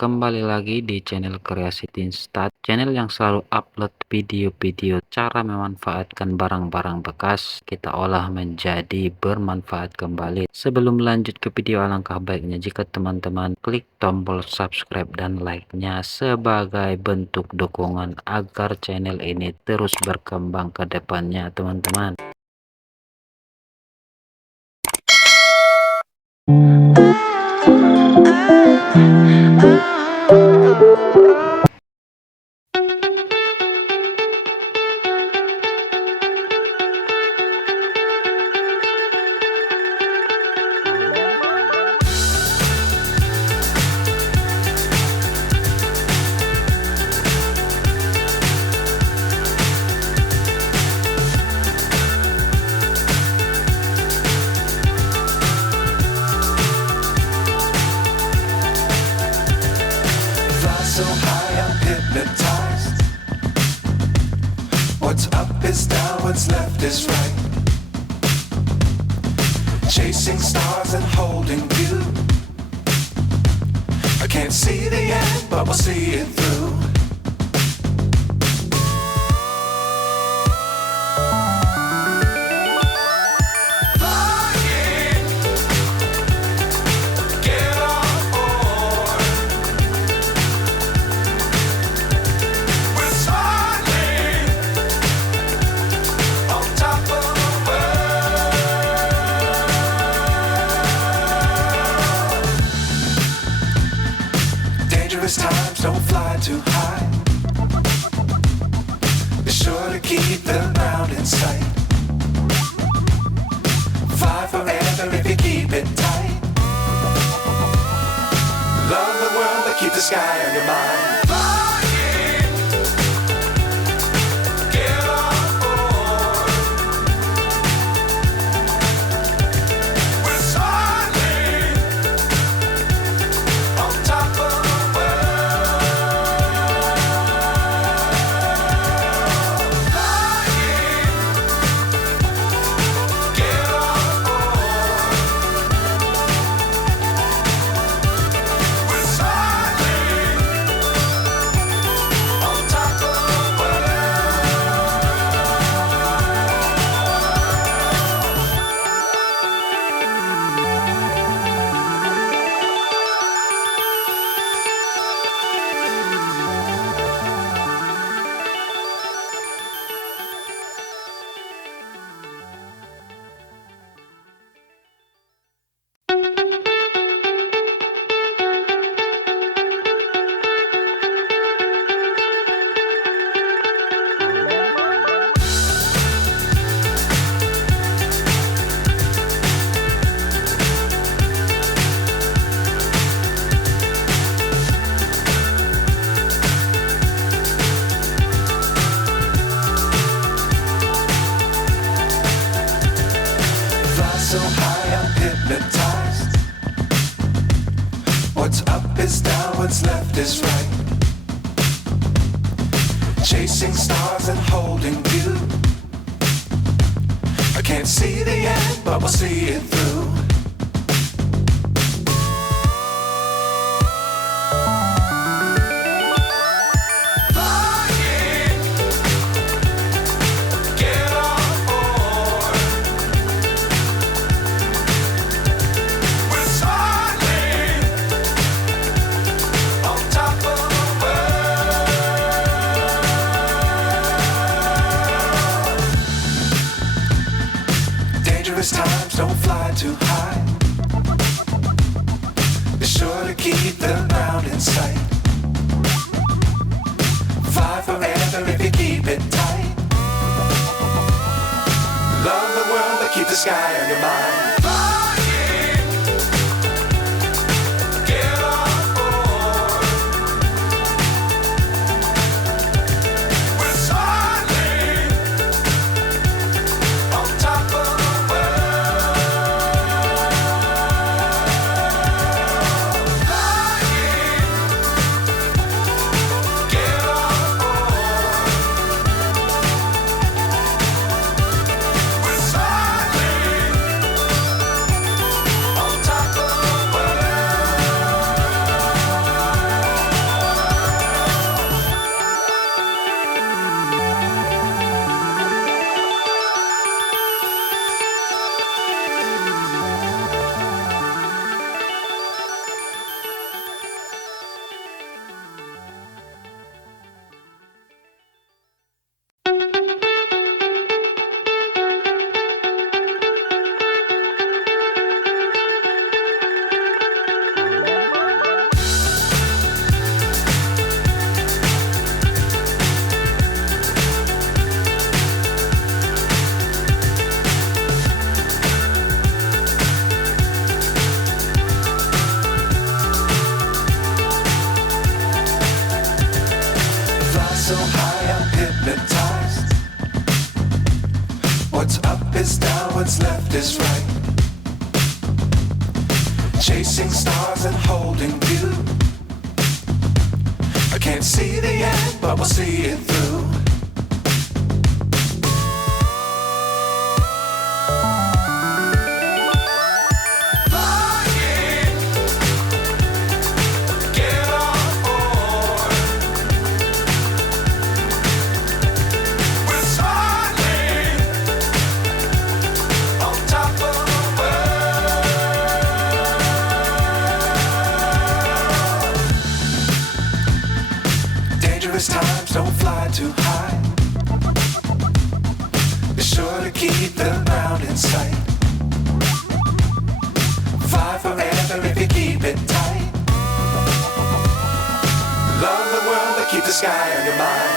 Kembali lagi di channel Kreativitas, channel yang selalu upload video-video cara memanfaatkan barang-barang bekas kita olah menjadi bermanfaat kembali. Sebelum lanjut ke video, alangkah baiknya jika teman-teman klik tombol subscribe dan like-nya sebagai bentuk dukungan agar channel ini terus berkembang ke depannya, teman-teman. So high I'm hypnotized. What's up is down, what's left is right. Chasing stars and holding you. I can't see the end, but we'll see it through. Times don't fly too high. Be sure to keep the ground in sight. Fly forever if you keep it tight. Love the world but keep the sky on your mind. So high I'm hypnotized. What's up is down, what's left is right. Chasing stars and holding you. I can't see the end, but we'll see it through. Times don't fly too high. Be sure to keep the ground in sight. Fly forever if you keep it tight. Love the world but keep the sky on your mind. so high I'm hypnotized. What's up is down, what's left is right. Chasing stars and holding you. I can't see the end, but we'll see it through. Times don't fly too high. Be sure to keep the ground in sight. Fly forever if you keep it tight. Love the world, but keep the sky on your mind.